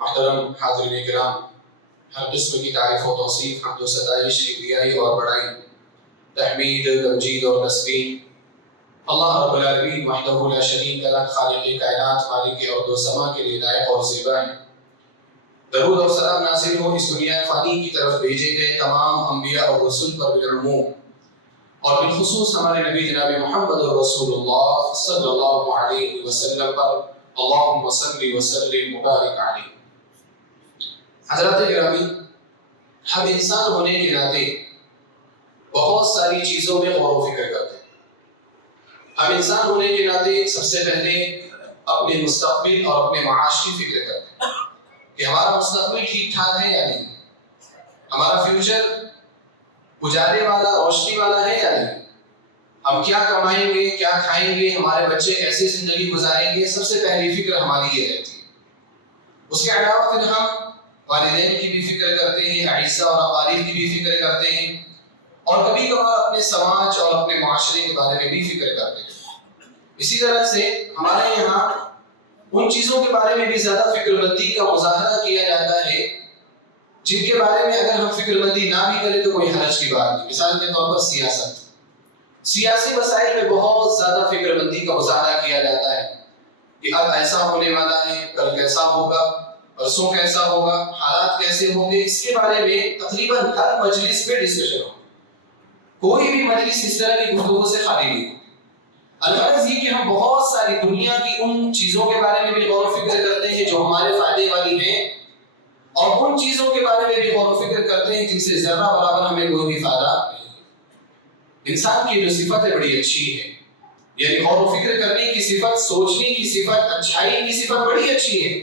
محترم حاضرین کرام، ہر قسم کی تعریف و توصیف، حمد و ستائش، کبریائی اور بڑائی، تحمید، تمجید اور تسبیح اللہ رب العالمین وحدہ لا شریک لہ، خالق کائنات، مالک ارض و سما کے لیے لائق اور زیبا ہے۔ درود اور سلام نازل ہو اس دنیا فانی کی طرف بھیجے گئے تمام انبیاء اور رسول پر بالعموم، اور بالخصوص ہمارے نبی جناب محمد رسول اللہ صلی اللہ علیہ وسلم پر اللہم صلی وسلم مبارک علیہ۔ حضرات گرامی، ہم انسان ہونے کے ناطے بہت ساری چیزوں میں غور و فکر کرتے ہیں۔ ہم انسان ہونے کے ناطے سب سے پہلے اپنے مستقبل اور اپنے معاش کی فکر کرتے ہیں کہ ہمارا مستقبل ٹھیک ٹھاک ہے یا نہیں، ہمارا فیوچر اجالے والا، روشنی والا ہے یا نہیں، ہم کیا کمائیں گے، کیا کھائیں گے، ہمارے بچے کیسے زندگی گزاریں گے، سب سے پہلی فکر ہماری یہ رہتی ہے۔ اس کے علاوہ پھر ہم والدین کی بھی فکر کرتے ہیں، اعزاء اور اقارب کی بھی فکر کرتے ہیں، اور کبھی کبھار اپنے سماج اور اپنے معاشرے کے بارے میں بھی فکر کرتے ہیں۔ اسی طرح سے ہمارے یہاں ان چیزوں کے بارے میں بھی زیادہ فکر مندی کا مظاہرہ کیا جاتا ہے جن کے بارے میں اگر ہم فکر مندی نہ بھی کریں تو کوئی حرج کی بات نہیں۔ مثال کے طور پر سیاسی مسائل میں بہت زیادہ فکر مندی کا مظاہرہ کیا جاتا ہے کہ اب ایسا ہونے والا ہے، کل کیسا ہوگا، پرسوں کیسا ہوگا، حالات کیسے ہوں گے، اس کے بارے میں تقریباً ہر مجلس میں ڈسکشن ہو۔ کوئی بھی مجلس اس طرح کی گفتگو سے خالی نہیں ہو۔ الغرض یہ کہ ہم بہت ساری دنیا کی ان چیزوں کے بارے میں بھی غور و فکر کرتے ہیں جو ہمارے فائدے والی ہیں، اور ان چیزوں کے بارے میں بھی غور و فکر کرتے ہیں جن سے ذرہ برابر ہمیں کوئی بھی فائدہ نہیں۔ انسان کی جو صفت ہے بڑی اچھی ہے، یعنی غور و فکر کرنے کی صفت، سوچنے کی صفت، اچھائی کی صفت بڑی اچھی ہے،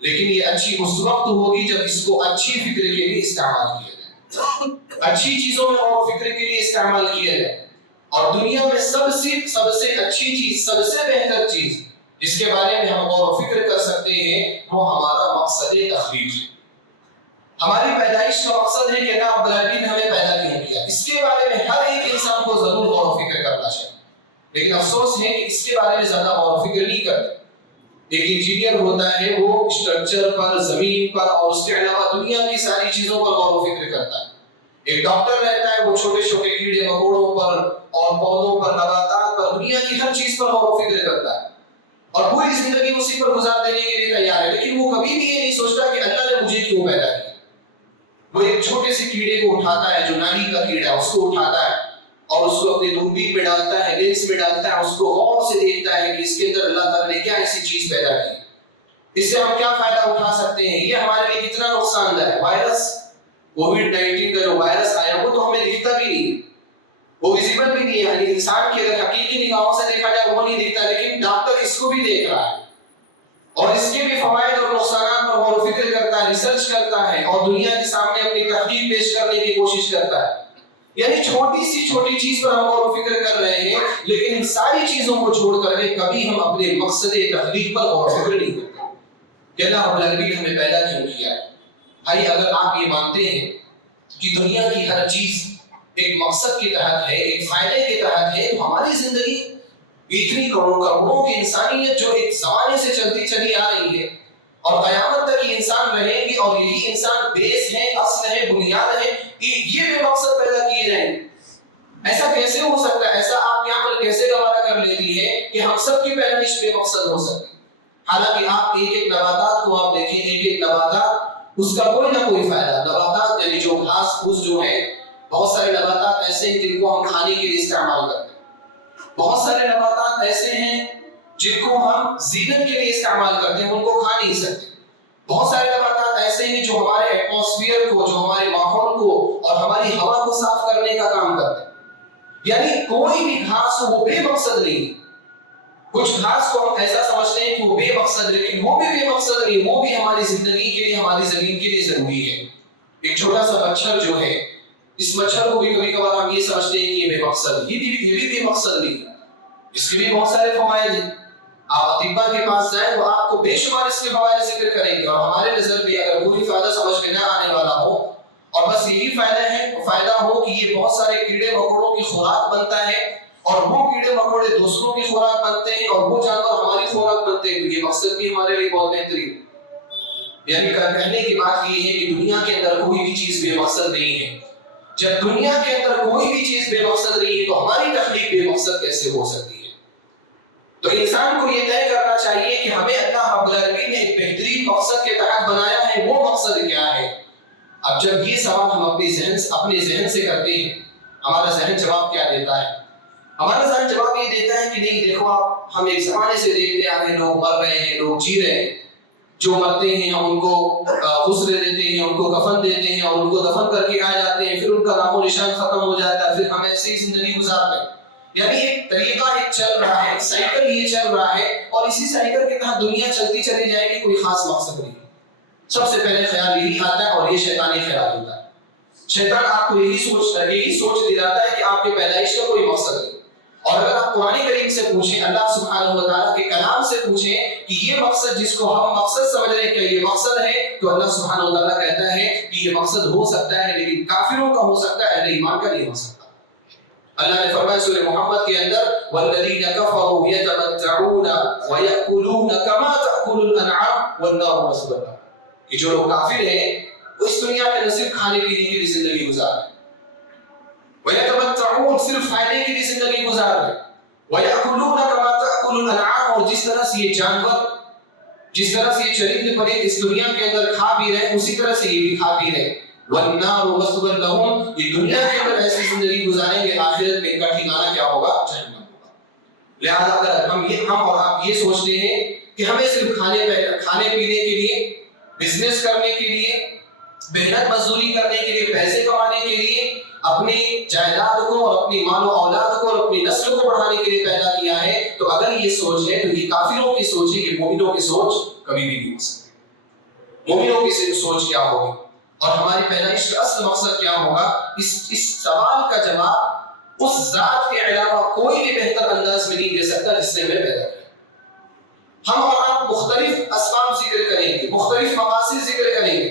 لیکن یہ اچھی اس وقت ہوگی جب اس کو اچھی فکر کے لیے استعمال کیا جائے، اچھی چیزوں میں غور و فکر کے لیے استعمال کیا جائے۔ اور دنیا میں سب سے اچھی چیز، سب سے بہتر چیز جس کے بارے میں ہم غور و فکر کر سکتے ہیں وہ ہمارا مقصد تخلیق ہے۔ ہماری پیدائش کا مقصد ہے کہ اللہ رب العالمین نے ہمیں پیدا کیوں کیا، اس کے بارے میں ہر ایک انسان کو ضرور غور و فکر کرنا چاہیے، لیکن افسوس ہے کہ اس کے بارے میں زیادہ غور و فکر نہیں کرتے۔ ایک انجینئر ہوتا ہے، وہ اسٹرکچر پر، زمین پر اور اس کے علاوہ دنیا کی ساری چیزوں پر غور و فکر کرتا ہے۔ ایک ڈاکٹر رہتا ہے، وہ چھوٹے چھوٹے کیڑے مکوڑوں پر اور پودوں پر، نباتات پر، دنیا کی ہر چیز پر غور و فکر کرتا ہے، اور پوری زندگی اسی پر گزار دینے کے لیے تیار ہے، لیکن وہ کبھی بھی یہ نہیں سوچتا کہ اللہ نے مجھے کیوں پیدا کیا۔ وہ ایک چھوٹے سے کیڑے کو اٹھاتا ہے جو نالی کا کیڑا ہے، اس کو اٹھاتا ہے اور اس کو اپنی دوربین میں ڈالتا ہے، لینس میں ڈالتا ہے، اس کو غور سے دیکھتا ہے کہ اس کے اندر اللہ تعالیٰ نے کیا ایسی چیز پیدا کی، اس سے ہم کیا فائدہ اٹھا سکتے ہیں، یہ ہمارے لیے کتنا نقصان دہ ہے۔ وائرس کووڈ-19 کا جو وائرس آیا وہ تو ہمیں دکھتا بھی نہیں، وہ ویزیبل بھی نہیں ہے، یعنی انسان کی اگر حقیقی نگاہوں سے دیکھا جائے وہ نہیں دکھتا، لیکن ڈاکٹر اس کو بھی دیکھ رہا ہے اور اس کے بھی فوائد اور نقصانات پر غور و فکر کرتا ہے، ریسرچ کرتا ہے اور دنیا کے سامنے اپنی تحقیق پیش کرنے کی کوشش کرتا ہے۔ یعنی چھوٹی چیز پر ہم غور و فکر کر رہے ہیں، لیکن ان ساری چیزوں کو چھوڑ کر کبھی ہم اپنے مقصد تخلیق پر غور و فکر نہیں کرتے کہ اللہ رب العالمین ہمیں پیدا کیوں کیا ہے۔ بھائی اگر آپ یہ مانتے ہیں کہ دنیا کی ہر چیز ایک مقصد کے تحت ہے، ایک فائدے کے تحت ہے، تو ہماری زندگی اتنی کروڑوں کی انسانیت جو ایک زمانے سے چلتی چلی آ رہی ہے اور قیامت تک یہ انسان رہیں گے، اور یہی انسان بیس ہے، اصل ہے، بنیاد ہے، یہ بے مقصد پیدا کیے جائیں گے۔ ایسا کیسے ہو سکتا ہے؟ ایسا آپ یہاں پر کیسے گوارا کر لیتی ہے کہ ہم سب کی پیدائش بے مقصد ہو سکتی؟ حالانکہ آپ ایک نباتات کو آپ دیکھیں، ایک نباتات اس کا کوئی نہ کوئی فائدہ، نباتات یعنی جو گھاس پھوس جو ہے، بہت سارے نباتات ایسے ہیں جن کو ہم کھانے کے لیے استعمال کرتے ہیں، بہت سارے نباتات ایسے ہیں جن کو ہم زینت کے لیے استعمال کرتے ہیں، ان کو کھا نہیں سکتے، بہت سارے نباتات ایسے ہیں جو ہمارے ایٹماسفیئر کو، جو ہمارے ماحول کو اور ہماری ہوا کو صاف کرنے کا کام کرتے ہیں۔ یعنی کوئی بھی گھاس وہ بے مقصد نہیں۔ کچھ گھاس کو ہم ایسا سمجھتے ہیں کہ وہ بے مقصد، لیکن وہ بھی بے مقصد نہیں، وہ بھی ہماری زندگی کے لیے، ہماری زمین کے لیے ضروری ہے۔ ایک چھوٹا سا مچھر جو ہے، اس مچھر کو بھی کبھی کبھار ہم یہ سمجھتے ہیں کہ یہ بے مقصد، یہ بھی بے مقصد نہیں، اس کے بھی بہت سارے فوائد ہیں۔ آپ اطباء کے پاس جائیں وہ آپ کو بے شمار اس کے فوائد ذکر کریں گے، اور ہمارے نظر میں اگر کوئی فائدہ سمجھ میں نہ آنے والا ہو اور بس یہی فائدہ ہو کہ یہ بہت سارے کیڑے مکوڑوں کی خوراک بنتا ہے اور وہ کیڑے مکوڑے دوسروں کی خوراک بنتے ہیں اور وہ جانور ہماری خوراک بنتے ہیں، تو یہ مقصد بھی ہمارے لیے بہت بہترین ہے۔ یعنی کہنے کی بات یہ ہے کہ دنیا کے اندر کوئی بھی چیز بے مقصد نہیں ہے. جب دنیا کے اندر کوئی بھی چیز بے مقصد نہیں ہے تو ہماری تخلیق بے مقصد کیسے ہو سکتی ہے؟ تو انسان کو یہ طے کرنا چاہیے کہ ہمیں اللہ رب العالمین نے ایک بہترین مقصد کے تحت بنایا ہے، وہ مقصد کیا ہے؟ اب جب یہ سوال ہم اپنے ذہن سے کرتے ہیں، ہمارا ذہن جواب کیا دیتا ہے؟ ہمارا ذہن جواب یہ دیتا ہے کہ نہیں، دیکھو آپ، ہم ایک زمانے سے دیکھتے آ رہے ہیں، لوگ مر رہے ہیں، لوگ جی رہے ہیں. جو مرتے ہیں ہم ان کو غسل دیتے ہیں، ان کو کفن دیتے ہیں اور ان کو دفن کر کے آ جاتے ہیں، پھر ان کا نام و نشان ختم ہو جاتا ہے، پھر ہم ایسے ہی زندگی گزارتے ہیں. یعنی ایک طریقہ ایک چل رہا ہے، سائیکل یہ چل رہا ہے، اور اسی سائیکل کے تحت دنیا چلتی چلی جائے گی، کوئی خاص مقصد نہیں. سب سے پہلے خیال یہی آتا ہے، اور یہ شیطانی خیال ہوتا ہے. شیطان آپ کو یہی سوچ دلاتا ہے کہ آپ کے پیدائش کا کوئی مقصد نہیں. اور اگر آپ قرآن کریم سے پوچھیں، اللہ سبحانہ و تعالیٰ کے کلام سے پوچھیں کہ یہ مقصد جس کو ہم مقصد سمجھ رہے ہیں کہ یہ مقصد ہے، تو اللہ سبحانہ و تعالیٰ کہتا ہے کہ یہ مقصد ہو سکتا ہے لیکن کافروں کا ہو سکتا ہے، اہل ایمان کا نہیں ہو سکتا. اللہ نے فرمایا سورہ محمد کے اندر والذین کفروا یتمتعون ویأکلون کما تأکل الانعام والنار مثوی لهم، کہ جو لوگ کافر ہیں وہ اس دنیا میں نہ صرف کھانے پینے کے لیے زندگی گزار رہے ہیں، ویتمتعون صرف فائدے کے لیے زندگی گزار رہے ہیں، ویأکلون کما تأکل الانعام، اور جس طرح سے یہ جانور، جس طرح سے یہ چرند پرند اس دنیا کے اندر کھا پی رہے ہیں، اسی طرح سے یہ بھی کھا پی رہے ہیں. والنار مثوی لهم، یہ دنیا کے اندر ایسی زندگی گزاریں گے، آخرت میں ان کا ٹھکانہ کیا ہوگا؟ جہنم ہوگا. لہذا اگر ہم اور آپ یہ سوچتے ہیں کہ ہمیں صرف کھانے پینے کے لیے، بزنس کرنے کے لیے، محنت مزدوری کرنے کے لیے، پیسے کمانے کے لیے، اپنی جائیداد کو اور اپنی مال و اولاد کو اور اپنی نسل کو بڑھانے کے لیے پیدا کیا ہے، تو اگر یہ سوچ ہے تو یہ کافروں کی سوچ ہے، یہ مومنوں کی سوچ کبھی بھی نہیں ہو سکتی. مومنوں کی سوچ کیا ہوگی اور ہماری پیدائش کا اصل مقصد کیا ہوگا؟ اس سوال کا جواب اس ذات کے علاوہ کوئی بھی بہتر انداز میں نہیں دے سکتا جس نے ہمیں پیدا کیا. ہم اور آپ مختلف اسباب ذکر کریں گے، مختلف مقاصد ذکر کریں گے،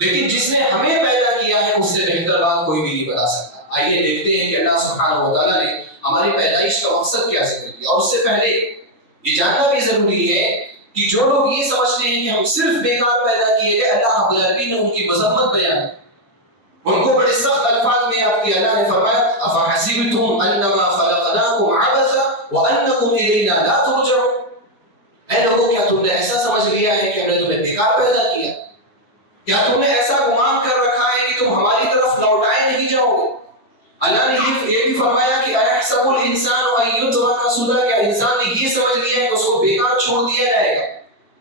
لیکن جس نے ہمیں پیدا کیا ہے اس سے بہتر بات کوئی بھی نہیں بتا سکتا. آئیے دیکھتے ہیں کہ اللہ سبحانہ و تعالیٰ نے ہماری پیدائش کا مقصد کیا ذکر کیا. اور اس سے پہلے یہ جاننا بھی ضروری ہے کہ جو لوگ یہ سمجھتے ہیں کہ ہم صرف بیکار پیدا کیے گئے، اللہ رب العالمین نے ان کی مذمت بیان کی. ان کو بڑے سخت الفاظ میں آپ کی اللہ نے فرمایا افحسبتم انما خلقناکم عبثا وانکم الینا لا ترجعون، اے لوگوں کیا تم نے ایسا سمجھ لیا ہے کہ ہم نے تمہیں بیکار پیدا کیا؟ کیا تم نے ایسا گمان کر رکھا ہے کہ تم ہماری طرف لوٹائے نہیں جاؤ گے؟ اللہ نے یہ بھی فرمایا کہ ایحسب الانسان ان یترک سدی، کیا انسان نے یہ سمجھ لیا ہے کہ اس کو بیکار چھوڑ دیا جائے گا؟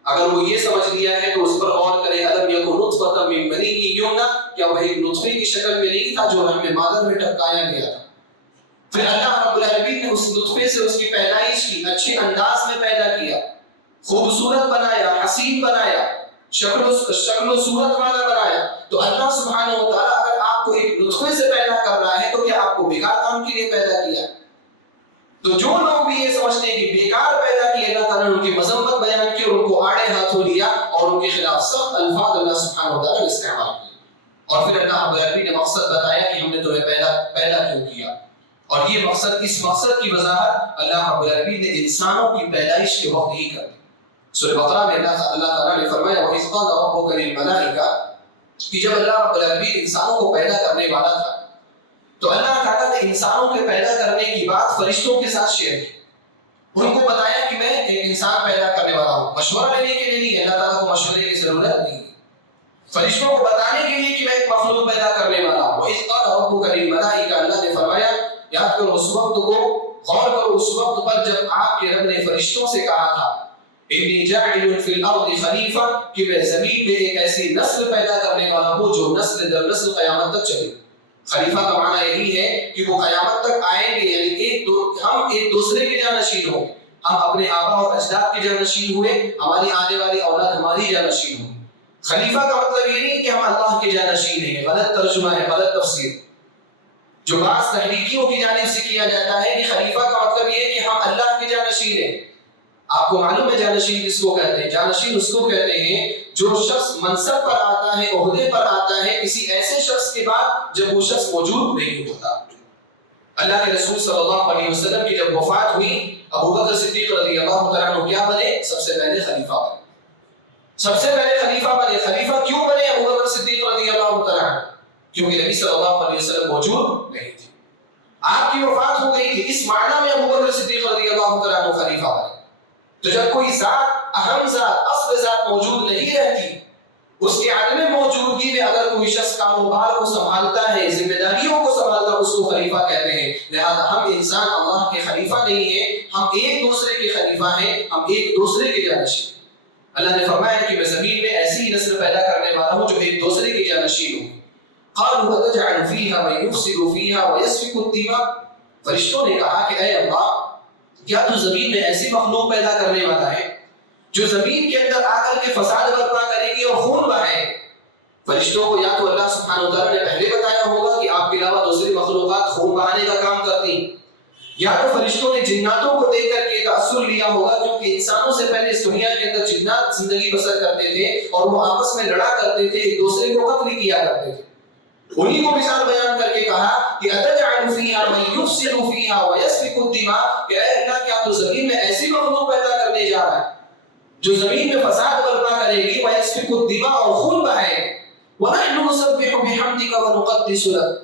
اگر وہ یہ سمجھ لیا ہے تو اس پر غور کرے. الم یکن نطفۃ من منی یمنی، کیا وہ ایک نطفے کی شکل میں نہیں تھا جو رحم مادر میں ٹپکایا گیا تھا؟ پھر اللہ رب العالمین نے اس نطفے سے اس کی پیدائش کی، اچھے انداز میں پیدا کیا، خوبصورت بنایا، حسین بنایا، شکل و صورت والا بنایا. تو اللہ سبحانہ و تعالیٰ اگر آپ کو ایک نطفے سے پیدا کر رہا ہے تو کیا آپ کو بیکار کام کے لیے پیدا کیا؟ تو جو لوگ بھی یہ سمجھتے ہیں کہ بیکار پیدا کیے، اللہ تعالیٰ نے ان کی مذمت بیان کی اور ان کو آڑے ہاتھوں لیا اور ان کے خلاف سخت الفاظ اللہ سبحانہ و تعالیٰ نے استعمال کیے. اور پھر اللہ رب العالمین نے مقصد بتایا کہ ہم نے تمہیں پیدا کیوں کیا. اور یہ مقصد، اس مقصد کی وضاحت اللہ رب العالمین نے انسانوں کی پیدائش کے وقت ہی کر دی. سورہ بقرہ میں اللہ تعالیٰ نے فرمایا وَإِذْ قَالَ رَبُّكَ لِلْمَلَائِكَةِ، کہ جب اللہ رب العالمین انسانوں کو پیدا کرنے والا تھا تو اللہ تعالیٰ نے انسانوں کے پیدا کرنے کی بات فرشتوں کے ساتھ شیئر کی. ان کو بتایا کہ میں ایک انسان پیدا کرنے والا ہوں. مشورہ لینے کے لیے نہیں، اللہ تعالیٰ کو مشورے کی ضرورت نہیں. فرشتوں کو بتانے کے لیے کہ میں ایک مخلوق پیدا کرنے والا ہوں. وَإِذْ قَالَ رَبُّكَ لِلْمَلَائِكَةِ، اللہ نے فرمایا، یاد کرو اس وقت کو، غور کرو اس وقت پر جب آپ کے رب نے فرشتوں سے کہا تھا انی جاعل فی الارض خلیفہ، کہ میں زمین میں ایک ایسی نسل پیدا کرنے والا ہوں جو نسل در نسل قیامت تک چلے. خلیفہ کا معنی یہی ہے کہ وہ قیامت تک آئیں گے، یعنی ہم ایک دوسرے کے جانشین ہوں. ہم اپنے آبا اور اجداد کے جانشین ہوئے، ہماری آنے والی اولاد ہماری جانشین ہوئی. خلیفہ کا مطلب یہ نہیں کہ ہم اللہ کے جانشین ہیں، غلط ترجمہ ہے، غلط تفسیر جو بعض تحریکیوں کی جانب سے کیا جاتا ہے کہ خلیفہ کا مطلب یہ ہے کہ ہم اللہ کے جانشین ہیں. آپ کو معلوم ہے جانشین کس کو کہتے ہیں؟ جانشین اس کو کہتے ہیں جو شخص منصب پر آتا ہے، عہدے پر آتا ہے کسی ایسے شخص کے بعد جب وہ شخص موجود نہیں ہوتا. اللہ کے رسول صلی اللہ علیہ وسلم کی جب وفات ہوئی، ابو بکر صدیق رضی اللہ تعالیٰ عنہ کیا بنے؟ سب سے پہلے خلیفہ بنے. سب سے پہلے خلیفہ بنے. خلیفہ کیوں بنے ابو بکر صدیق رضی اللہ تعالیٰ عنہ؟ کیونکہ نبی صلی اللہ علیہ وسلم موجود نہیں تھے، آپ کی وفات ہو گئی تھی، اس معنی میں ابو بکر صدیق رضی اللہ تعالیٰ عنہ خلیفہ بنے. تو جب کوئی ذات، اہم ذات، اصل ذات موجود نہیں رہتی، اس کے عدم موجودگی میں اگر کوئی شخص کاروبار کو سنبھالتا ہے، ذمہ داریوں کو سنبھالتا ہے، اس کو خلیفہ کہتے ہیں. لہذا ہم انسان اللہ کے خلیفہ نہیں ہیں، ہم ایک دوسرے کے خلیفہ ہیں، ہم ایک دوسرے کے جانشین. اللہ نے فرمایا کہ میں زمین میں ایسی نسل پیدا کرنے والا ہوں جو ایک دوسرے کے جانشین ہوں. قالوا أتجعل فيها من يفسد فيها ويسفك الدماء. فرشتوں نے کہا کہ اے اللہ، کیا تو زمین میں ایسی مخلوق پیدا کرنے والا ہے جو زمین کے اندر آ کر کے فساد برپا کرے گی اور خون بہائے؟ فرشتوں کو یا تو اللہ سبحانہ وتعالیٰ نے پہلے بتایا ہوگا کہ آپ کے علاوہ دوسری مخلوقات خون بہانے کا کام کرتی ہیں، یا تو فرشتوں نے جناتوں کو دیکھ کر کے تاثر لیا ہوگا، کیونکہ انسانوں سے پہلے اس دنیا کے اندر جنات زندگی بسر کرتے تھے اور وہ آپس میں لڑا کرتے تھے، ایک دوسرے کو قتل کیا کرتے تھے. انہی کو مثال بیان کر کے کہا کہ اتجعل فیہا من یفسد فیہا ویسفک الدماء، کہ اے اللہ، کیا تو زمین میں ایسی مخلوق پیدا کرنے جا رہا ہے جو زمین میں فساد برپا کرے گی، ویسفک الدماء، اور خون بہائے. ونحن نسبح بحمدک ونقدس لک.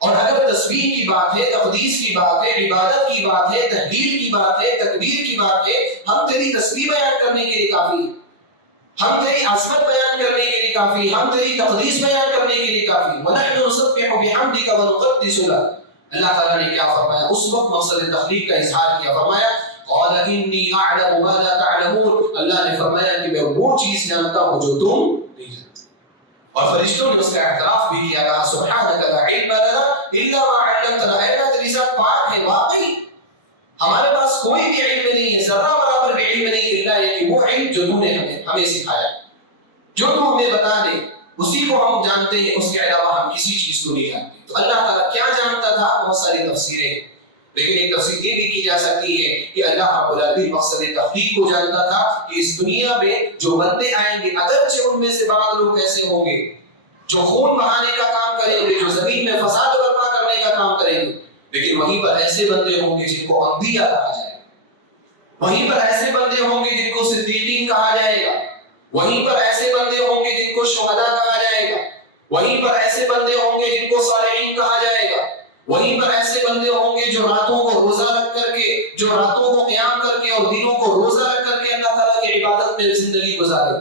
اور اگر تسبیح کی بات ہے، تقدیس کی بات ہے، عبادت کی بات ہے، تحلیل کی بات ہے، تکبیر کی بات ہے، ہم تیری تسبیح بیان کرنے کے لیے کافی ہیں، ہم تیری عظمت بیان کرنے کے لیے کافی، ہم تیری تقدیس بیان کرنے کے لیے کافی. وَنَحْنُ نُسَبِّحُ بِحَمْدِكَ وَنُقَدِّسُ لَكَ. اللہ تعالیٰ نے کیا فرمایا؟ اس وقت مقصد تخلیق کا اظہار کیا. فرمایا قَالَ إِنِّي أَعْلَمُ مَا لَا تَعْلَمُونَ. اللہ نے فرمایا کہ میں وہ چیز جانتا ہوں جو تم نہیں جانتے. اور فرشتوں نے اس کا اعتراف بھی کیا، کہا سبحانک لا علم لنا الا ما علمتنا. اے اللہ، تیری ذات پاک ہے، واقعی ہمارے پاس کوئی بھی علم نہیں ہے، ذرہ برابر بھی علم نہیں، الا یہ کہ وہ علم جو تو نے ہمیں سکھایا، جو تو ہمیں بتا دے اسی کو ہم جانتے ہیں، اس کے علاوہ ہم کسی چیز کو نہیں جانتے. تو اللہ تعالیٰ کیا جانتا تھا؟ بہت ساری تفسیریں ہیں، لیکن ایک تفسیر یہ بھی کی جا سکتی ہے کہ اللہ رب العالمین مقصد تخلیق کو جانتا تھا کہ اس دنیا میں جو بندے آئیں گے، اگرچہ ان میں سے بعض لوگ ایسے ہوں گے جو خون بہانے کا کام کریں گے، جو زمین میں فساد برپا کرنے کا کام کریں گے، لیکن وہیں پر ایسے بندے ہوں گے جن کو انبیاء کہا جائے گا، وہیں پر ایسے بندے ہوں گے جن کو صدیقین کہا جائے گا، وہیں پر ایسے بندے ہوں گے جن کو شہداء کہا جائے گا، وہیں پر ایسے بندے ہوں گے جن کو صالحین کہا جائے گا، وہیں پر ایسے بندے ہوں گے جو راتوں کو روزہ رکھ کر کے، جو راتوں کو قیام کر کے اور دنوں کو روزہ رکھ کر کے اللہ تعالیٰ کی عبادت میں زندگی گزارے.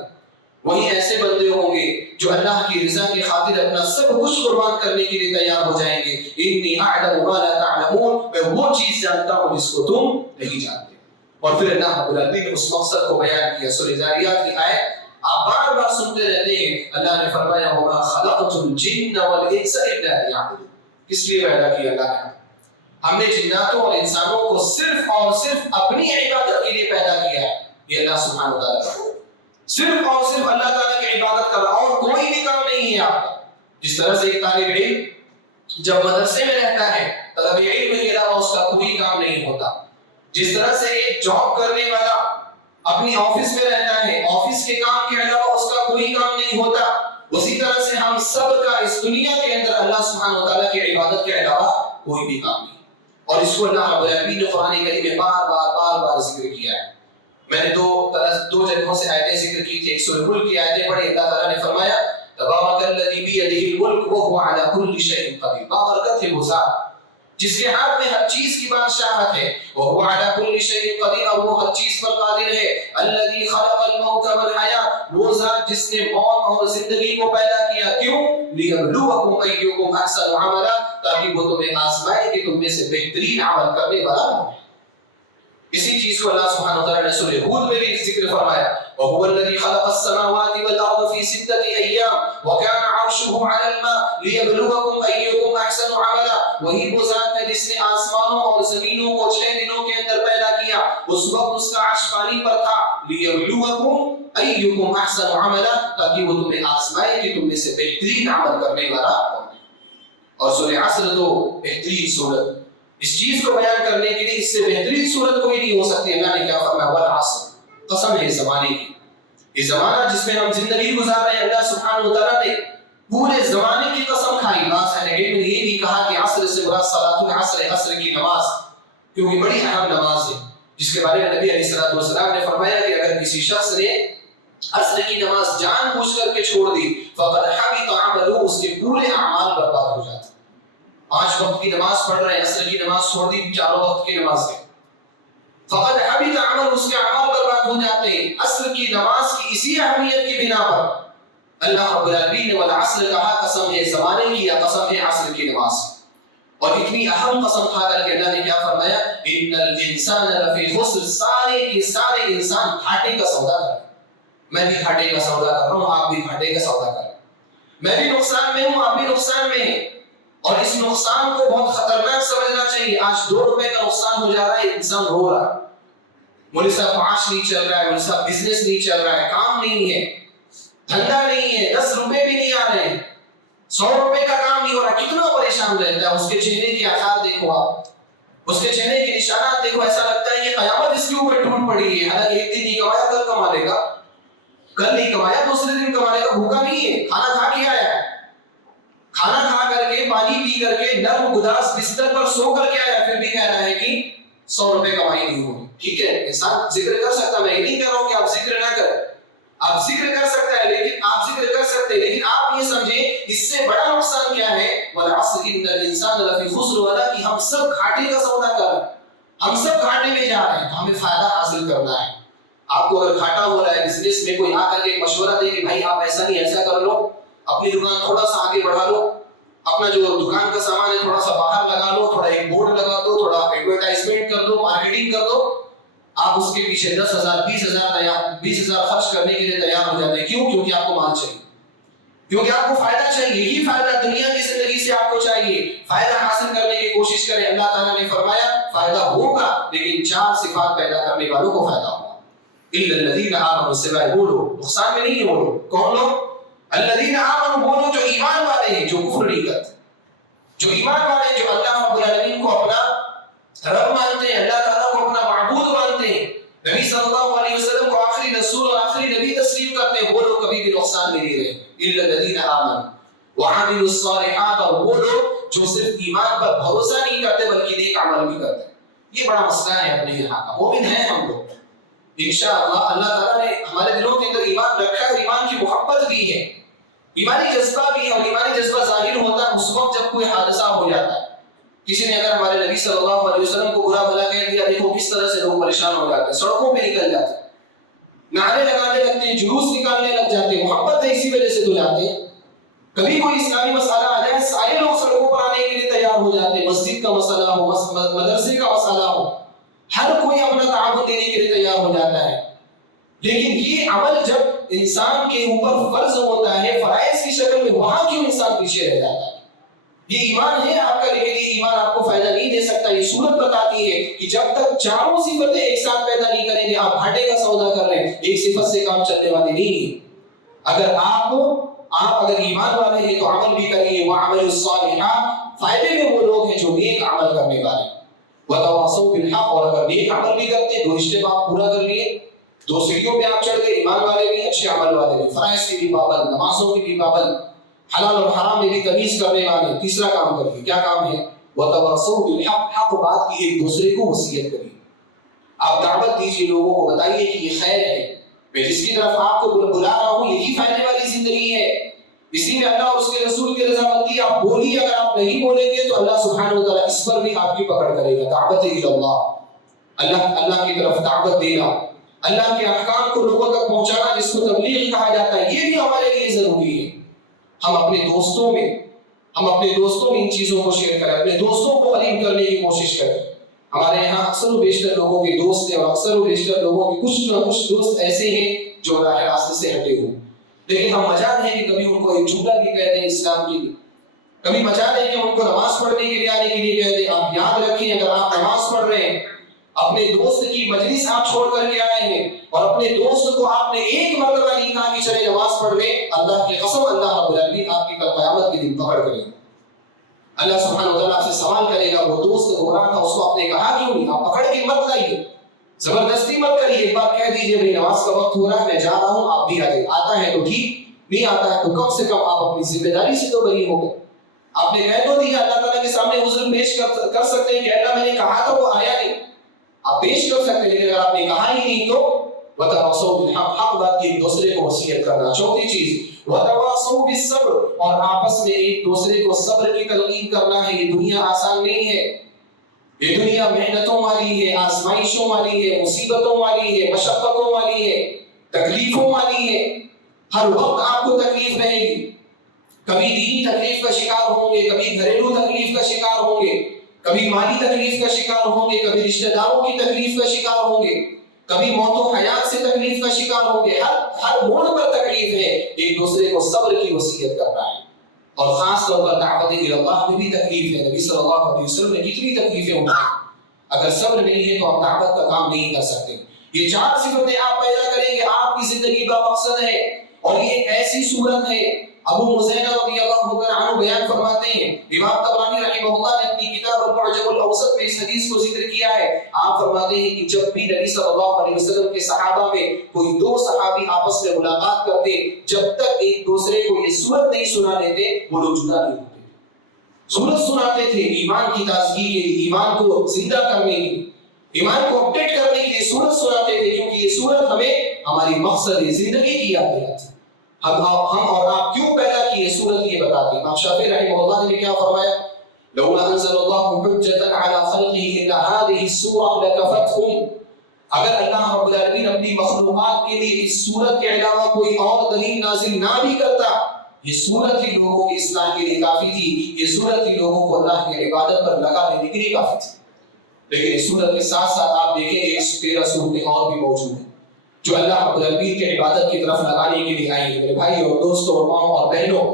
وہیں ایسے بندے ہوں گے جو اللہ کی رضا کی خاطر اپنا سب کچھ قربان کرنے کے لیے تیار ہو جائیں گے. انی اعلم ما لا تعلمون. میں وہ چیز جانتا ہوں جس کو تم نہیں جانتے. اور پھر اللہ رب العالمین نے اس مقصد کو بیان کیا. سورہ ذاریات کی آیت آپ بار بار سنتے رہتے ہیں. اللہ نے فرمایا وما خلقت الجن والانس الا ليعبدون. کس لیے پیدا کیا اللہ نے؟ ہم نے جناتوں اور انسانوں کو صرف اور صرف اپنی عبادت کے لیے پیدا کیا ہے. یہ اللہ سبحانہ وتعالیٰ کا صرف اور صرف اللہ تعالیٰ کی عبادت کرنا، اور کوئی بھی کام نہیں ہے آپ کا. جس طرح سے ایک طالب علم جب مدرسے میں رہتا ہے، طلب علم کے علاوہ اس کا کوئی کام نہیں ہوتا. جس طرح سے ایک جاب کرنے والا اپنی آفس میں رہتا ہے، آفس کے کام کے علاوہ اس کا کوئی کام نہیں ہوتا، اسی طرح سے ہم سب کا اس دنیا کے اندر اللہ سبحانہ وتعالیٰ کی عبادت کے علاوہ کوئی بھی کام نہیں. اور اس کو اللہ رب العالمین نے قرآن کریم میں بار بار ذکر کیا ہے. میں نے دو جگہوں سے آیتیں ذکر کی تھی. ایک سورہ ملک کی آیتیں پڑھی. اللہ تعالیٰ نے فرمایا تبارک الذی بیدہ الملک وہو علی کل شیء قدیر. بابرکت ہے وہ ذات جس کے ہاتھ میں ہر چیز کی بادشاہت ہے. وہو علی کل شیء قدیر، اور وہ ہر چیز پر قادر ہے. الذی خلق الموت والحیاۃ، وہ ذات جس نے موت اور زندگی کو پیدا کیا. کیوں؟ لیبلوکم ایکم احسن عملا، تاکہ وہ تمہیں آزمائے کہ تم میں سے بہترین عمل کرنے والا کون ہے. اسی چیز کو اللہ سبحانہ وتعالیٰ نے سورہ ہود میں بھی ذکر فرمایا. وَهُوَ الَّذِي خَلَقَ السَّمَاوَاتِ وَالْأَرْضَ فِي سِتَّةِ أَيَّامٍ وَكَانَ عَرْشُهُ عَلَى الْمَاءِ لِيَبْلُوَكُمْ أَيُّكُمْ أَحْسَنُ عَمَلًا. وہی وہ ذات ہے جس نے آسمانوں اور زمینوں کو 6 دنوں کے اندر پیدا کیا. اس وقت اس کا عرش پانی پر تھا. لِيَبْلُوَكُمْ أَيُّكُمْ أَحْسَنُ عَمَلًا، تاکہ وہ تمہیں آزمائے کہ تم میں سے بہترین عمل کرنے والا کون ہے. اور سورہ عصر تو بہترین سورت، اس چیز کو بیان کرنے کے لیے اس سے بہترین صورت کوئی نہیں ہو سکتی. اللہ نے کیا فرمایا؟ والعصر، قسم ہے زمانے کی. یہ زمانہ جس میں ہم زندگی گزار رہے ہیں، اللہ سبحانہ وتعالیٰ نے پورے زمانے کی قسم کھائی. بعض اہل علم نے یہ بھی کہا کہ عصر سے مراد صلاۃ العصر، عصر کی نماز، کیونکہ بڑی اہم نماز ہے، جس کے بارے میں نبی علیہ الصلوۃ والسلام نے فرمایا کہ اگر کسی شخص نے عصر کی نماز جان بوجھ کر کے چھوڑ دی فقد حبط عمله، اس کے پورے اعمال برباد ہو جاتے. 5 وقت کی نماز پڑھ رہے ہیں، عصر کی نماز چھوڑ دی، 4 وقت کی نماز ہے، فقد حبط عمل، اس کے اعمال برباد ہو جاتے ہیں. عصر کی نماز کی اسی اہمیت کی بنا پر اللہ رب العالمین نے والعصر کہا، قسم ہے زمانے کی یا قسم ہے عصر کی نماز. اور اتنی اہم قسم کھا کر کے اللہ نے کیا فرمایا، ان الانسان لفی خسر، سارے کے سارے انسان گھاٹے کا سودا کر رہے ہیں. میں بھی گھاٹے کا سودا کر رہا ہوں، آپ بھی گھاٹے کا سودا کر رہے ہیں. میں بھی نقصان میں ہوں، آپ بھی نقصان میں ہیں. اور اس نقصان کو بہت خطرناک سمجھنا چاہیے. آج 2 روپے کا نقصان ہو جا رہا ہے، انسان رو رہا ہے. مولوی صاحب معاش نہیں چل رہا ہے، مولوی صاحب بزنس نہیں چل رہا ہے، کام نہیں ہے، دھندا نہیں ہے، 10 روپے بھی نہیں آ رہے ہیں، 100 روپے کا کام نہیں ہو رہا. کتنا پریشان رہتا ہے. اس کے چہرے کے آثار دیکھو آپ، اس کے چہرے کے نشانات دیکھو، ایسا لگتا ہے کہ قیامت اس کے اوپر ٹوٹ پڑی ہے. حالانکہ ایک دن نہیں کمایا، کل کما لے گا، کل نہیں کمایا دوسرے دن کما لے گا. بھوکا نہیں ہے، کھانا کھا کے آیا ہے، کھانا کھا کر کے پانی پی کر کے نرم گداس بستر پر سو کر کے آیا، پھر بھی کہہ رہا ہے کہ 100 روپے کمائی نہیں ہوگی. ٹھیک ہے، انسان ذکر کر سکتا، میں یہ نہیں کہہ رہا ہوں کہ آپ ذکر نہ کریں، آپ ذکر کر سکتے ہیں، لیکن آپ یہ سمجھیں اس سے بڑا نقصان کیا ہے. والعصر ان الانسان لفی خسر، والا کہ ہم سب گھاٹے کا سودا کر رہے ہیں، ہم سب گھاٹے میں جا رہے ہیں. تو ہمیں فائدہ حاصل کرنا ہے. آپ کو اگر گھاٹا ہو رہا ہے بزنس میں، کوئی آ کر کے مشورہ دے کہ بھائی آپ ایسا نہیں ایسا کر لو، اپنی دکان تھوڑا سا آگے بڑھا لو، اپنا جو دکان کا سامان ہے تھوڑا سا باہر لگا لو، تھوڑا ایک بورڈ لگا دو، تھوڑا ایڈورٹائزمنٹ کر دو، مارکیٹنگ کر دو. آپ اس کے پیچھے 10,000 20,000 خرچ کرنے کے لیے تیار ہو جاتے ہیں. کیوں؟ کیونکہ آپ کو مال چاہیے، کیونکہ آپ کو فائدہ چاہیے. یہی فائدہ دنیا کی زندگی سے آپ کو چاہیے. فائدہ حاصل کرنے کی کوشش کریں. اللہ تعالیٰ نے فرمایا فائدہ ہوگا، لیکن 4 صفات پیدا کرنے والوں کو فائدہ ہوگا. الا الذین آمنوا، سوائے وہ لوگ، نقصان میں نہیں ہے وہ لوگ. کون لوگ؟ الذین آمنوا، وہ لوگ جو ایمان والے ہیں، جو کفر نہیں کرتے، جو ایمان والے ہیں، جو اللہ رب العالمین کو اپنا رب مانتے ہیں، اللہ تعالیٰ کو اپنا معبود مانتے ہیں، نبی صلی اللہ علیہ وسلم کو آخری رسول اور آخری نبی تسلیم کرتے ہیں. وہ لوگ کبھی بھی نقصان میں نہیں رہے. الا الذین آمنوا وعملوا الصالحات، اور وہ لوگ جو صرف ایمان پر بھروسہ نہیں کرتے بلکہ نیک عمل بھی کرتے ہیں. یہ بڑا مسئلہ ہے اپنے یہاں کا. مومن ہیں ہم لوگ انشاءاللہ. اللہ تعالیٰ نے ہمارے دلوں کے اندر ایمان رکھا ہے، اور ایمان کی محبت بھی ہے، ایمانی جذبہ بھی ہے. اور ایمانی جذبہ ظاہر ہوتا ہے اس وقت جب کوئی حادثہ ہو جاتا ہے. کسی نے اگر ہمارے نبی صلی اللہ علیہ وسلم کو برا بھلا کہہ دیا، دیکھو کس طرح سے لوگ پریشان ہو جاتے ہیں، سڑکوں پہ نکل جاتے ہیں، نعرے لگانے لگتے ہیں، جلوس نکالنے لگ جاتے ہیں. محبت ہے اسی وجہ سے تو جاتے ہیں. کبھی کوئی اسلامی مسئلہ آ جائے، سارے لوگ سڑکوں پر آنے کے لیے تیار ہو جاتے ہیں. مسجد کا مسئلہ ہو، مدرسے کا مسئلہ ہو، ہر کوئی اپنا تعاون دینے کے لیے تیار ہو جاتا ہے. لیکن یہ عمل جب انسان کے اوپر فرض ہوتا ہے فرائض کی شکل میں، وہاں کیوں انسان پیچھے رہ جاتا ہے؟ یہ ایمان ہے آپ کا، لیکن یہ ایمان آپ کو فائدہ نہیں دے سکتا. یہ صورت بتاتی ہے کہ جب تک چاروں صفتیں ایک ساتھ پیدا نہیں کریں گے، آپ گھاٹے کا سودا کر رہے ہیں، ایک صفت سے کام چلنے والی نہیں ہے. اگر اگر ایمان والے ہیں تو عمل بھی کریے. وعملوا الصالحات، فائدے میں وہ لوگ ہیں جو نیک عمل کرنے والے ہیں. وتواصوا بالحق، اور اگر نیک عمل بھی کرتے، 2 اسٹیپ آپ پورا کر لیے، 2 سیڑھیوں پہ آپ چڑھ گئے، ایمان والے بھی، اچھے عمل والے بھی، فرائض کی بھی پابند، نمازوں کی بھی پابند، حلال اور حرام میں بھی تمیز کرنے والے. تیسرا کام کریے. کیا کام ہے؟ وتواصوا بالحق، حق بات کی ایک دوسرے کو وصیت کریے. آپ دعوت دیجیے، لوگوں کو بتائیے کہ یہ خیر ہے، میں جس کی طرف آپ کو بلا رہا ہوں یہی فائدے والی زندگی ہے، اسی میں اللہ اور اس کے رسول کی رضامندی. آپ بولیے، اگر آپ نہیں بولیں گے تو اللہ سبحانہ وتعالیٰ اس پر بھی آپ کی پکڑ کرے گا. دعوت الی اللہ، اللہ کی طرف دعوت دینا، اللہ کے احکام کو لوگوں تک پہنچانا، جس کو تبلیغ کہا جاتا ہے، یہ بھی ہمارے لیے ضروری ہے. ہم اپنے دوستوں میں ان چیزوں کو شیئر کریں، اپنے دوستوں کو قریب کرنے کی کوشش کریں. ہمارے یہاں اکثر و بیشتر لوگوں کے دوست ہیں، اور اکثر و بیشتر لوگوں کے کچھ نہ کچھ دوست ایسے ہیں جو راہ راستے سے ہٹے ہوئے، لیکن ہم مجال ہیں کہ کبھی ان کو ایک جملہ بھی کہہ دیں اسلام کے لیے، کبھی مجال ہے کہ ان کو نماز پڑھنے کے لیے آنے کے لیے کہہ دیں. آپ یاد رکھیں، اگر آپ نماز پڑھ رہے ہیں، اپنے دوست کی مجلس آپ چھوڑ کر کے آئے ہیں، اور اپنے دوست کو آپ نے ایک مرتبہ نہیں کہا کہ چلے نماز پڑھ لیں، اللہ کی قسم اللہ رب العالمین آپ کی کل قیامت کے دن پکڑ کرے گا. اللہ سبحانہ وتعالیٰ آپ سے سوال کرے گا، وہ دوست گمراہ تھا، اس کو آپ نے کہا کیوں نہیں؟ آپ پکڑ کے مت لائیے، زبردستی مت کریے. ایک بار کہہ دیجئے بھائی نماز کا وقت ہو رہا ہے، میں جا رہا ہوں، آپ بھی آ جائیں. آتا ہے تو ٹھیک، نہیں آتا ہے تو کم سے کم آپ اپنی ذمہ داری سے تو بری ہو گئے. آپ نے کہہ تو دیا، اللہ تعالیٰ کے سامنے عذر پیش کر سکتے ہیں کہ اللہ میں نے کہا تھا وہ آیا نہیں، آپ پیش کر سکتے ہیں. لیکن اگر آپ نے کہا ہی نہیں تو وتواصوا بالحق، حق بات کی ایک دوسرے کو وصیت کرنا۔ چوتھی چیز وتواصوا بالصبر، اور آپس میں ایک دوسرے کو صبر کی تلقین کرنا ہے۔ یہ دنیا آسان نہیں ہے، یہ دنیا محنتوں والی ہے، آزمائشوں والی ہے، مصیبتوں والی ہے، مشقتوں والی ہے، تکلیفوں والی ہے۔ ہر وقت آپ کو تکلیف رہے گی، کبھی دینی تکلیف کا شکار ہوں گے، کبھی گھریلو تکلیف کا شکار ہوں گے، کبھی مالی تکلیف کا شکار ہوں گے، کبھی رشتہ داروں کی تکلیف کا شکار ہوں گے، کبھی موت و حیات سے تکلیف کا شکار ہوں گے۔ ہر موڑ پر تکلیف ہے۔ ایک دوسرے کو صبر کی وصیت کرنا ہے، اور خاص طور پر دعوت اللہ میں بھی تکلیف ہے۔ نبی صلی اللہ علیہ وسلم نے کتنی تکلیفیں اٹھائیں، اگر صبر نہیں ہے تو آپ دعوت کا کام نہیں کر سکتے۔ یہ چار صفتیں آپ پیدا کریں گے، آپ کی زندگی کا مقصد ہے، اور یہ ایک ایسی صورت ہے۔ ابو مزینہ رضی اللہ عنہ بیان فرماتے ہیں، امام طبرانی رحمہ اللہ نے اپنی کتاب المعجم الاوسط میں اس حدیث کو ذکر کیا ہے۔ آپ فرماتے ہیں کہ جب بھی نبی صلی اللہ علیہ وسلم کے صحابہ میں کوئی دو صحابی آپس میں ملاقات کرتے، جب تک ایک دوسرے کو یہ سورت نہیں سنا دیتے وہ لوگ جدا نہیں ہوتے۔ سورت سناتے تھے ایمان کی تازگی کے لیے، ایمان کو زندہ کرنے کے لیے، ایمان کو اپڈیٹ کرنے کے لیے سورت سناتے تھے، کیونکہ یہ سورت ہمیں ہماری مقصد زندگی کی یاد دلاتی ہے۔ ہم اور آپ کیوں پیدا کیے سورت یہ بتاتے ہیں۔ امام شافعی رحمہ اللہ نے کیا فرمایا؟ لولا انزل اللہ حجۃ علی خلقہ الا هذه السورۃ لکفتهم، اگر اللہ رب العالمین اپنی مخلوقات کے لیے اس سورت کے علاوہ کوئی اور دلیل نازل نہ بھی کرتا، یہ سورت ہی لوگوں کے اصلاح کے لیے کافی تھی، یہ سورت ہی لوگوں کو اللہ کی عبادت پر لگا دینے کے لیے کافی تھی۔ لیکن اس سورت کے ساتھ ساتھ آپ دیکھیں 113 سورتیں اور بھی موجود ہیں جو اللہ رب العالمین کی عبادت کی طرف لگانے کے لیے آئی ہیں۔ میرے بھائی اور دوستوں اور ماؤں اور بہنوں،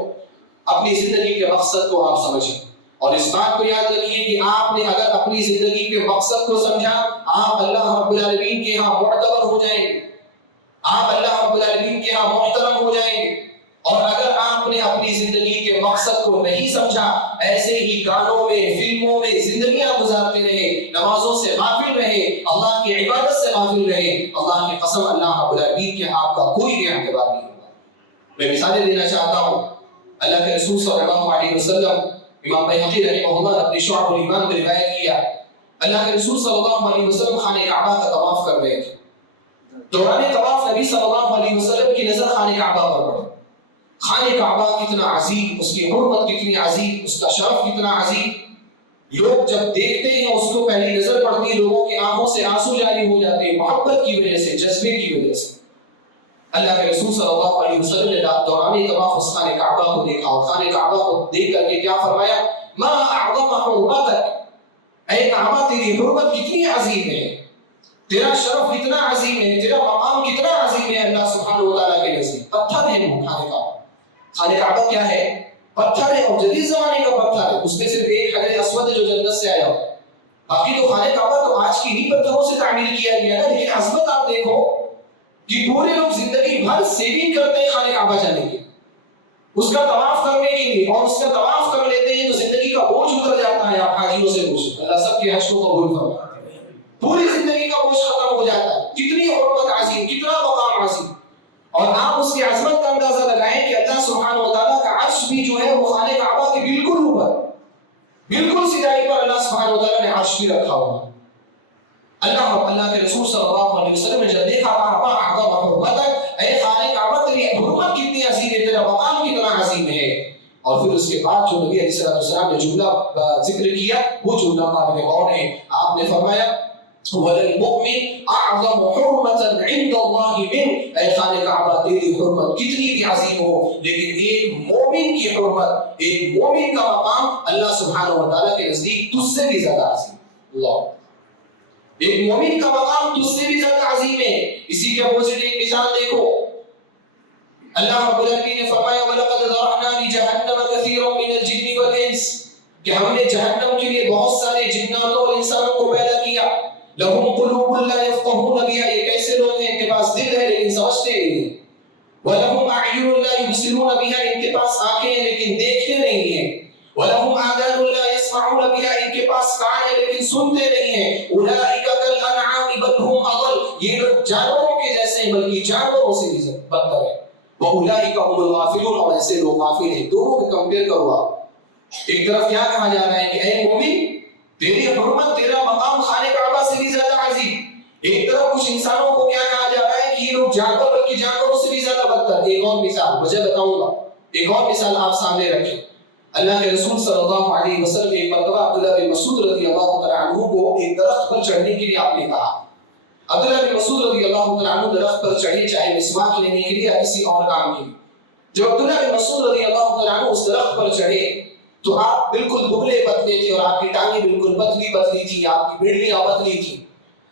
اپنی زندگی کے مقصد کو آپ سمجھیں، اور اس بات کو یاد رکھیے کہ آپ نے اگر اپنی زندگی کے مقصد کو سمجھا، آپ اللہ رب العالمین کے ہاں معتبر ہو جائیں گے، آپ اللہ رب العالمین کے ہاں محترم ہو جائیں گے۔ اور اگر آپ نے اپنی زندگی کے مقصد کو نہیں سمجھا، ایسے ہی گانوں میں، فلموں میں زندگیاں گزارتے رہے، نمازوں سے غافل رہے، اللہ کی عبادت سے غافل رہے، اللہ کی قسم اللہ رب العالمین کے آپ کا کوئی بھی اعتبار نہیں ہوگا۔ میں مثالیں دینا چاہتا ہوں۔ اللہ کے رسول صلی اللہ علیہ وسلم، امام بیہقی رحمہ اللہ نے اپنی شعب الایمان میں روایت کیا، اللہ کے رسول صلی اللہ علیہ وسلم خانہ کعبہ کا طواف کر رہے تھے۔ دوران طواف نبی صلی اللہ علیہ وسلم کی نظر خانہ کعبہ پر پڑی۔ خانہ کعبہ کتنا عظیم، اس کی حرمت کتنی عظیم، اس کا شرف کتنا عظیم، لوگ جب دیکھتے ہیں اس کو پہلی نظر پڑتی ہے، لوگوں کی آنکھوں سے آنسو جاری ہو جاتے ہیں، محبت کی وجہ سے، جذبے کی وجہ سے۔ اللہ کے رسول صلی اللہ علیہ وسلم نے دوران طواف اس خانہ کعبہ کو دیکھا، اور خانہ کعبہ کو دیکھ کر کے کیا فرمایا؟ ما اعظم حرمتک، اے کعبہ تیری حرمت کتنی عظیم ہے، تیرا شرف کتنا عظیم ہے، تیرا مقام کتنا عظیم ہے اللہ سبحانہ وتعالیٰ کے نزدیک۔ پتھر ہے وہ خانہ کعبہ، خانہ کعبہ کیا ہے؟ پتھر ہے، اور جدید زمانے کا پتھر ہے، اس میں صرف ایک حجر اسود ہے جو جنت سے آیا ہو، باقی تو خانہ کعبہ تو آج کی ہی پتھروں سے تعمیر کیا گیا ہے۔ لیکن عظمت آپ دیکھو کہ پورے لوگ زندگی بھر سیونگ کرتے ہیں خانہ کعبہ جانے کے، اس کا طواف کرنے کے لیے، اور اس کا طواف کر لیتے ہیں تو زندگی کا بوجھ اتر جاتا ہے۔ آپ حاجیوں سے پوچھیں، اللہ سب کے حج کو قبول فرمائے، پوری زندگی کا بوجھ ختم ہو جاتا ہے۔ کتنی حرمت عظیم، کتنا مقام عظیم، اور آپ اس کی عظمت کا اندازہ لگائیں کہ اللہ سبحانہ وتعالیٰ کا عرش بھی جو ہے وہ خانہ کعبہ کے بالکل اوپر، بالکل سیدھائی پر اللہ سبحانہ وتعالیٰ نے عرش بھی رکھا ہوا۔ اللہ کے رسول صلی اللہ علیہ وسلم نے جب دیکھا کعبہ اعظم حرمتک، اے خانہ کعبہ تیری حرمت کتنی عظیم ہے، تیرا مقام کتنا عظیم ہے۔ اور پھر اس کے بعد جو نبی علیہ السلام نے جملہ ذکر کیا، وہ جملہ قابل غور ہے۔ آپ نے فرمایا وَلِلْمُؤْمِنِ أَعْظَمُ حُرْمَةً عِنْدَ اللَّهِ مِنْ، اے خانہ کعبہ تیری حرمت کتنی بھی عظیم ہو، لیکن ایک مومن کی حرمت، ایک مومن کا مقام اللہ سبحانہ وتعالیٰ کے نزدیک تجھ سے بھی زیادہ عظیم ہے۔ اللہ، ایک مومن کا مقام تجھ سے بھی زیادہ عظیم ہے۔ اسی کے اپوزٹ ایک مثال دیکھو، اللہ رب العالمین نے فرمایا وَلَقَدْ ذَرَأْنَا لِجَهَنَّمَ كَثِيرًا مِنَ الْجِنِّ وَالْإِنسِ، کہ ہم نے جہنم کے لیے بہت سارے جناتوں اور انسانوں کو پیدا کیا۔ لَهُمْ قُلُوبٌ لَا يَفْقَهُونَ بِهَا، یہ کیسے لوگ ہیں؟ ان کے پاس دل ہے لیکن سمجھتے نہیں ہیں۔ وَلَهُمْ أَعْيُنٌ لَا يُبْصِرُونَ بِهَا، ان کے پاس آنکھیں ہیں لیکن دیکھتے نہیں ہیں۔ وَلَهُمْ آذَانٌ لَا يَسْمَعُونَ بِهَا، ان کے پاس کان ہے لیکن سنتے نہیں ہیں۔ أُولَٰئِكَ كَالْأَنْعَامِ بَلْ هُمْ أَضَلُّ، یہ لوگ جانوروں کے جیسے ہیں بلکہ جانوروں سے بھی بدتر ہیں۔ وَأُولَٰئِكَ هُمُ الْغَافِلُونَ، اور ایسے لوگ غافل ہیں۔ دونوں کو کمپیئر کرو آپ، ایک طرف کیا کہا جا رہا ہے کہ اے مومن تیری حرمت، تیرا مقام خانہ کعبہ سے بھی زیادہ عظیم، ایک طرف کچھ انسانوں کو کیا کہا جا رہا ہے کہ جانور بلکہ جانوروں سے بھی زیادہ بدتر. ایک اور مثال وجہ بتاؤں گا, ایک اور مثال آپ سامنے رکھیں. اللہ کے رسول صلی اللہ علیہ وسلم ایک مرتبہ عبداللہ بن مسعود رضی اللہ تعالیٰ عنہ کو ایک درخت پر چڑھنے کے لیے آپ نے کہا. عبداللہ بن مسعود رضی اللہ تعالیٰ عنہ درخت پر چڑھے, چاہے مسواک لینے کے لیے یا کسی اور کام کے لیے. جب عبداللہ بن مسعود رضی اللہ تعالیٰ عنہ اس درخت پر چڑھے تو آپ بالکل دبلے پتلے تھے اور آپ کی ٹانگیں بالکل پتلی پتلی تھی, آپ کی بھیڑیاں پتلی تھی.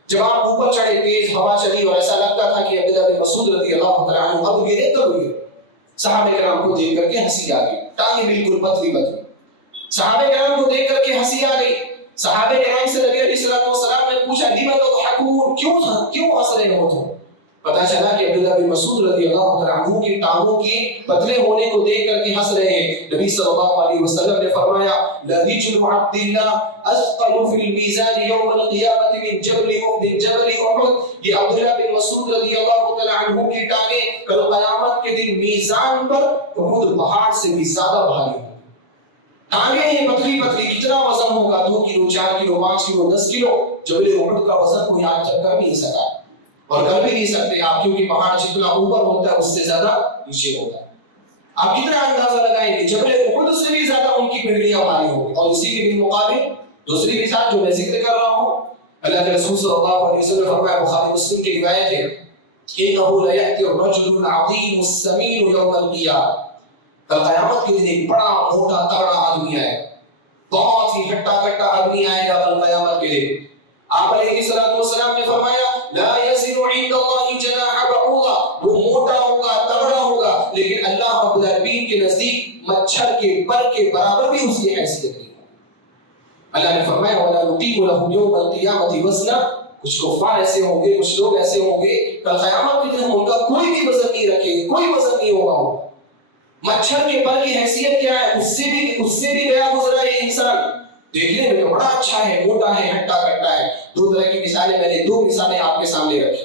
جب آپ اوپر چڑھے تیز ہوا چلی اور ایسا لگتا تھا کہ عبداللہ بن مسعود رضی اللہ تعالیٰ عنہ اب گرے تب گرے. صحابہ کرام کو دیکھ کر کے ہنسی آ گئی, ٹانگیں بالکل پتلی پتلی. صحابہ کرام کو دیکھ کر کے ہنسی آ گئی. صحابہ کرام سے نبی علیہ السلام نے پوچھا لما تضحكون, کیوں ہنس رہے ہو تم؟ پتہ چلا کہ عبداللہ بن مسعود رضی اللہ تعالیٰ عنہ کی ٹانگوں کے پتلے ہونے کو دیکھ کر کے ہنس رہے ہیں. نبی صلی اللہ علیہ وسلم نے فرمایا لرجل عبد اللہ اثقل فی المیزان یوم القیامۃ من جبل احد. یہ عبداللہ بن مسعود رضی اللہ تعالیٰ عنہ کی ٹانگیں کل قیامت کے دن میزان پر احد پہاڑ سے بھی زیادہ بھاری ہوں. ٹانگیں ہیں پتلی پتلی, کتنا وزن ہوگا؟ 2 کلو 4 کلو 5 کلو 10 کلو. جبل احد کا وزن کوئی آج تک کر نہیں سکا اور کر بھی نہیں سکتے آپ, کیونکہ پہاڑ جتنا اوپر ہوتا ہے اس سے زیادہ نیچے ہوتا ہے. آپ کتنا اندازہ لگائیں گے؟ جبل احد سے بھی زیادہ ان کی پنڈلیاں بھاری ہوں گی. اور اسی کے بالمقابل دوسری مثال جو میں ذکر کر رہا ہوں, اللہ کے رسول صلی اللہ علیہ وسلم نے فرمایا, بخاری مسلم کی روایت ہے, انه لياتي الرجل العظيم السمين يوم القيامه. کل قیامت کے دن ایک بڑا موٹا تگڑا آدمی آئے, بہت ہی ہٹا کٹا آدمی آئے گا کل قیامت کے دن. آپ علیہ الصلوۃ والسلام نے فرمایا لا يزن عند الله جناح بعوضہ, وہ موٹا ہوگا تگڑا ہوگا لیکن اللہ رب العالمین کے نزدیک مچھر کے پر کے برابر بھی اس کی حیثیت نہیں ہے. اللہ نے فرمایا ولا نقیم له يوم القيامة وزنا. کچھ کفار ایسے ہوں گے, کچھ لوگ ایسے ہوں گے کل قیامت کے دن ان کا کوئی بھی وزن نہیں رکھیں گے, کوئی وزن نہیں ہوگا. مچھر کے پر کی حیثیت کیا ہے؟ اس سے بھی گیا گزرا یہ انسان. دیکھنے میں تو بڑا اچھا ہے, موٹا ہے, ہٹا کٹا ہے. 2 طرح کی مثالیں, میں نے 2 مثالیں آپ کے سامنے رکھی.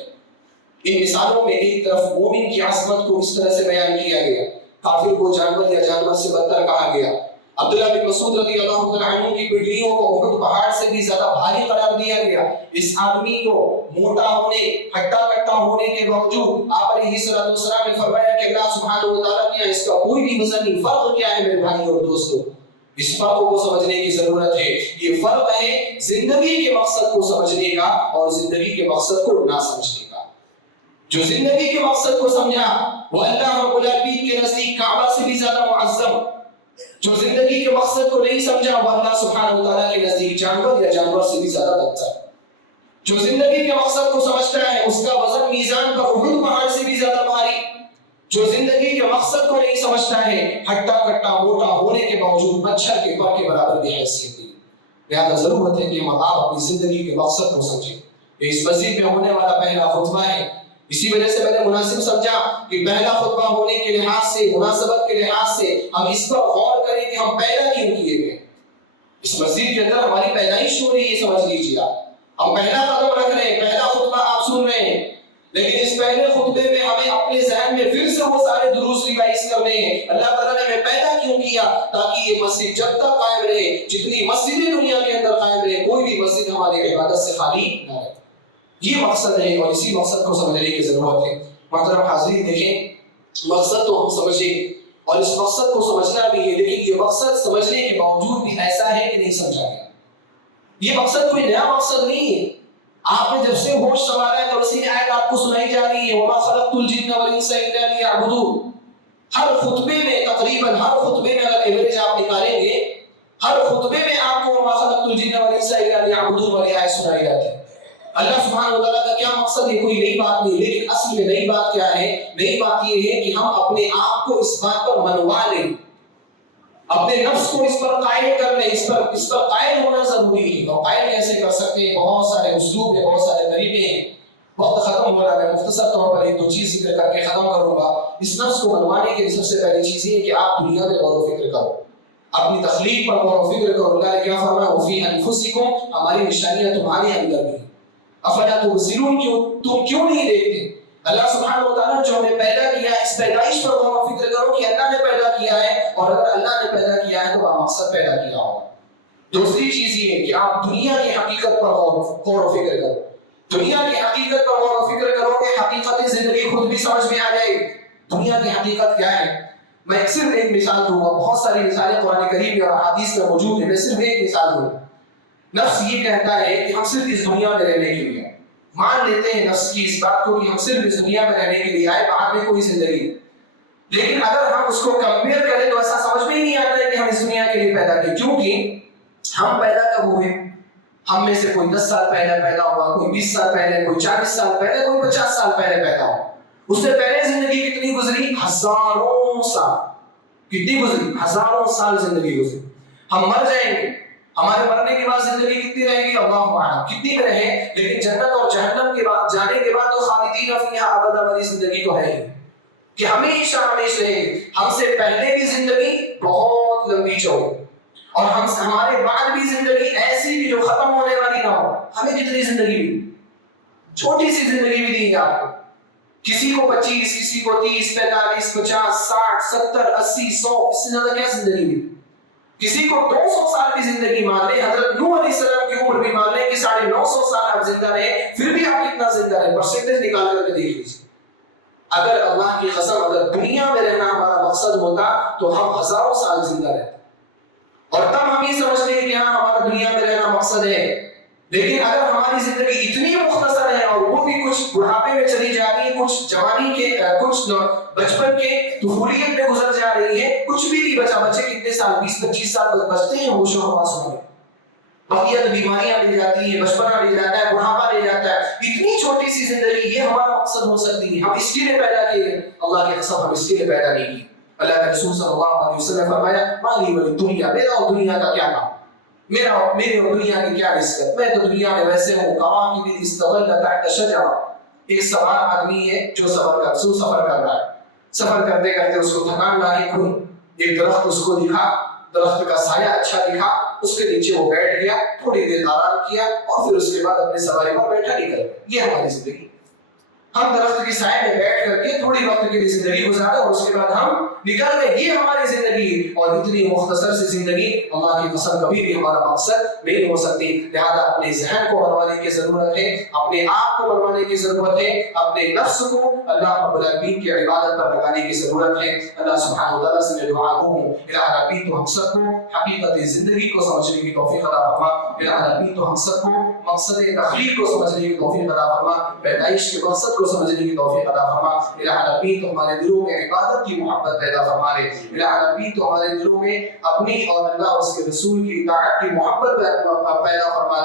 ان مثالوں میں ایک طرف مومن کی عظمت کو اس طرح سے بیان کیا گیا, کافر کو جانور یا جانور سے بدتر کہا گیا. عبداللہ بن مسعود رضی اللہ تعالیٰ عنہ کی پنڈلیوں کو احد پہاڑ سے بھی زیادہ بھاری قرار دیا گیا. اس آدمی کو موٹا ہونے, ہٹا کٹا ہونے کے باوجود آپ علیہ الصلوۃ والسلام نے فرمایا کہ اللہ سبحانہ و تعالیٰ کے اس کا کوئی بھی وزن نہیں. فرق کیا ہے میرے بھائی اور دوستو؟ اس فرق کو سمجھنے کی ضرورت ہے. یہ فرق ہے زندگی کے مقصد کو سمجھنے کا اور زندگی کے مقصد کو نہ سمجھنے کا. جو زندگی کے مقصد کو سمجھا وہ اللہ رب العالمین کے نزدیک کعبہ سے بھی زیادہ معظم. جو زندگی کے مقصد کو نہیں سمجھا وہ اللہ سبحانہ وتعالیٰ کے نزدیک جانور یا جانور سے بھی زیادہ بدتر. جو زندگی کے مقصد کو سمجھتا ہے اس کا وزن میزان پر احد پہاڑ سے بھی زیادہ بھاری. جو زندگی کے مقصد کو نہیں سمجھتا ہے ہٹا کٹا موٹا ہونے کے باوجود مچھر کے پر کے برابر بھی حیثیت دی. لہذا ضرورت ہے کہ ہم آپ اپنی زندگی کے مقصد کو سمجھیں. یہ اس مسجد میں ہونے والا پہلا خطبہ ہے, اسی وجہ سے میں نے مناسب سمجھا کہ پہلا خطبہ ہونے کے لحاظ سے, مناسبت کے لحاظ سے ہم اس پر غور کریں کہ ہم پیدا کیوں کیے گئے. اس مسجد کے اندر ہماری پیدائش ہو رہی ہے, سمجھ لیجیے آپ. ہم پہلا قدم رکھ رہے ہیں, پہلا خطبہ آپ سن رہے ہیں, لیکن اس پہلے خطبے میں ہمیں اپنے ذہن میں پھر سے وہ سارے دروس ریوائز کرنے ہیں. اللہ تعالیٰ نے ہمیں پیدا کیوں کیا؟ تاکہ یہ مسجد جب تک قائم رہے, جتنی مسجدیں دنیا کے اندر قائم رہے, کوئی بھی مسجد ہماری عبادت سے خالی نہ رہے. یہ مقصد ہے اور اسی مقصد کو سمجھنے کی ضرورت ہے. محترم حاضرین, دیکھیں مقصد تو ہم سمجھیں اور اس مقصد کو سمجھنا بھی ہے, لیکن یہ مقصد سمجھنے کے باوجود بھی ایسا ہے کہ نہیں سمجھا گیا. یہ مقصد کوئی نیا مقصد نہیں ہے. آپ نے جب سے ہوش سنبھالا ہے تو اسی آیت آپ کو سنائی جا رہی ہے وَمَا خَلَقْتُ الْجِنَّ وَالْإِنسَ إِلَّا لِيَعْبُدُونِ. ہر خطبے میں, تقریباً ہر خطبے میں اگر ایوریج آپ نکالیں گے, ہر خطبے میں آپ کو وَمَا خَلَقْتُ الْجِنَّ وَالْإِنسَ إِلَّا لِيَعْبُدُونِ والی آیت سنائی جاتی ہے. اللہ سبحانہ وتعالیٰ کا کیا مقصد ہے؟ کوئی نئی بات نہیں, لیکن اصل میں نئی بات کیا ہے؟ نئی بات یہ ہے کہ ہم اپنے آپ کو اس بات پر منوا لیں, اپنے نفس کو اس پر قائل کر لیں. اس پر قائل ہونا ضروری ہے. اور قائل کیسے کر سکتے ہیں؟ بہت سارے اسلوب ہیں, بہت سارے طریقے ہیں. وقت ختم ہو رہا ہے, میں مختصر طور پر 1-2 چیز ذکر کر کے ختم کروں گا. اس نفس کو منوانے کے سب سے پہلی چیز یہ ہے کہ آپ دنیا میں غور و فکر کرو, اپنی تخلیق پر غور و فکر کرو. اللہ نے کیا فرمایا؟ وفی انفسکم, ہماری نشانیاں تمہارے اندر بھی ہیں. افلا تبصرون, تم کیوں نہیں دیکھتے؟ اللہ سبحانہ وتعالیٰ جو ہمیں پیدا کیا ہے, اس پیدائش پر غور و فکر کرو کہ اللہ نے پیدا کیا ہے, اور اگر اللہ نے پیدا کیا ہے تو با مقصد پیدا کیا ہوگا. دوسری چیز یہ ہے کہ آپ دنیا کی حقیقت پر غور و فکر کرو. دنیا کی حقیقت پر غور و فکر کرو گے، حقیقت زندگی خود بھی سمجھ میں آ جائے گی۔ دنیا کی حقیقت کیا ہے؟ میں صرف ایک مثال دوں گا، بہت ساری مثالیں قرآن کریم اور احادیث میں موجود ہیں، میں صرف ایک مثال دوں گا۔ نفس یہ کہتا ہے کہ ہم صرف اس دنیا میں رہنے کے لیے مان لیتے ہیں نفس کی اس بات کو کہ ہم صرف اس دنیا میں رہنے کے لیے آئے، بعد میں کوئی زندگی نہیں۔ لیکن اگر ہم اس کو کمپیئر کریں تو ایسا سمجھ میں ہی نہیں آتا ہے کہ ہم اس دنیا کے لیے پیدا کیے، کیونکہ ہم پیدا کب ہوئے؟ ہم میں سے کوئی 10 سال پہلے پیدا ہوا، کوئی 20 سال پہلے، کوئی 40 سال پہلے، کوئی 50 سال پہلے پیدا ہوا۔ اس سے پہلے زندگی کتنی گزری؟ ہزاروں سال۔ کتنی گزری؟ ہزاروں سال زندگی گزری۔ ہم مر جائیں گے، ہمارے مرنے کے بعد زندگی کتنی رہے گی اللہ اعلم، کتنی میں رہے، لیکن جنت اور جہنم کے بعد جانے کے بعد تو خالدین فیہا ابدا والی زندگی تو ہے ہی کہ ہمیشہ ہمیشہ رہے گی۔ ہم سے پہلے کی زندگی بہت لمبی چوڑی اور ہمارے بعد بھی زندگی ایسی بھی جو ختم ہونے والی نہ ہو۔ ہمیں کتنی زندگی بھی، چھوٹی سی زندگی بھی دی ہے آپ کو، کسی کو 25، کسی کو 30، 45، 50، 60، 70، 80، 100، اس سے زیادہ کیا زندگی بھی، کسی کو 200 سال کی زندگی مان لیں، حضرت نوح علیہ السلام کی عمر بھی مان لیں کہ 950 سال آپ زندہ رہے، پھر بھی آپ کتنا زندہ رہے، پرسنٹیج نکال کر کے دیکھ لیجیے۔ اگر اللہ کی قسم اگر دنیا میں رہنا ہمارا مقصد ہوتا تو ہم ہزاروں سال زندہ رہتے، اور تب ہم یہ سمجھتے ہیں کہ ہاں ہمارا دنیا میں رہنا مقصد ہے۔ لیکن اگر ہماری زندگی اتنی مختصر ہے اور وہ بھی کچھ بڑھاپے میں چلی جا رہی ہے، کچھ جوانی کے، کچھ بچپن کے طفولیت میں گزر جا رہی ہے، کچھ بھی نہیں بچا، بچے کتنے سال 20-25 سال بچتے ہیں ہوش و حواس میں، بقیہ بیماریاں لے جاتی ہیں، بچپنا لے جاتا ہے، بڑھاپا لے جاتا ہے۔ اتنی چھوٹی سی زندگی یہ ہمارا مقصد ہو سکتی ہے؟ ہم اس کے لیے پیدا کیے، اللہ کی قسم ہم اس کے لیے پیدا نہیں کیے۔ اللہ کے رسول صلی اللہ علیہ وسلم نے فرمایا مالی ولی دنیا، میرا اور دنیا کا کیا کام، میرے اور دنیا کی کیا نسبت، میں تو دنیا میں ویسے ہوں کہاں کی بھی استغل تحت شجرہ۔ ایک سوار آدمی ہے جو سفر کر رہا ہے، سفر کرتے کرتے اس کو تھکان لاحق ہوئی، ایک درخت اس کو دکھا، درخت کا سایہ اچھا دکھا، اس کے نیچے وہ بیٹھ گیا، تھوڑی دیر آرام کیا اور پھر اس کے بعد اپنے سواری پر بیٹھا نکل گیا۔ یہ ہماری زندگی، ہم درخت کی سائے میں بیٹھ کر کے تھوڑی وقت کے لیے زندگی گزارے اور اس کے بعد ہم نکل گئے، یہ ہماری زندگی۔ اور اتنی مختصر سی زندگی اللہ کی قسم کبھی بھی ہمارا مقصد نہیں ہو سکتی۔ لہذا اپنے ذہن کو بنوانے کی ضرورت ہے، اپنے آپ کو بنوانے کی ضرورت ہے، اپنے نفس کو اللہ رب العالمین کی عبادت پر لگانے کی ضرورت ہے۔ اللہ سبحانہ وتعالیٰ سے میں دعا گو ہوں الہ العالمین تو ہم سب کو حقیقت زندگی کو سمجھنے کی توفیق عطا فرما، الہ العالمین تو ہم سب کو مقصد تخلیق کو سمجھنے کی توفیق عطا فرما، پیدائش کے مقصد کو سمجھنے کی توفیق عطا فرما، الہ العالمین تو ہمارے دلوں میں عبادت کی محبت پیدا فرما دے، الہ العالمین تو ہمارے دلوں میں اپنی اور اللہ اور اس کے رسول کی اطاعت کی محبت پیدا فرما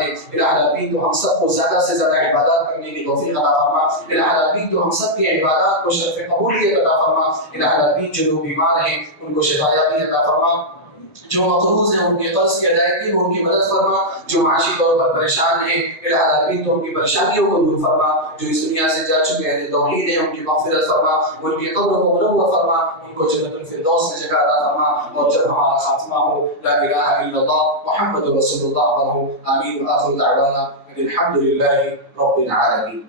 دے، الہ العالمین تو ہم سب کو زیادہ سے زیادہ عبادات کرنے کی توفیق عطا فرما، الہ العالمین تو ہم سب کی عبادات کو شرف قبولیت عطا فرما، الہ العالمین جو لوگ بیمار ہیں ان کو شفایابی عطا فرما، جو مقروض ہیں ان کے قرض کی ادائیگی میں ان کی مدد فرما، جو معاشی طور پر پریشان ہیں الہ العالمین تو ان کی پریشانیوں کو دور فرما، جو اس دنیا سے جا چکے اہل توحید ہیں ان کی مغفرت فرما، ان کی قبروں کو منور فرما، ان کو جنت الفردوس میں جگہ عطا فرما، اور جب ہمارا خاتمہ ہو لا الہ الا اللہ محمد رسول اللہ ہو، آمین، وآخر دعوانا الحمد للہ رب العالمین۔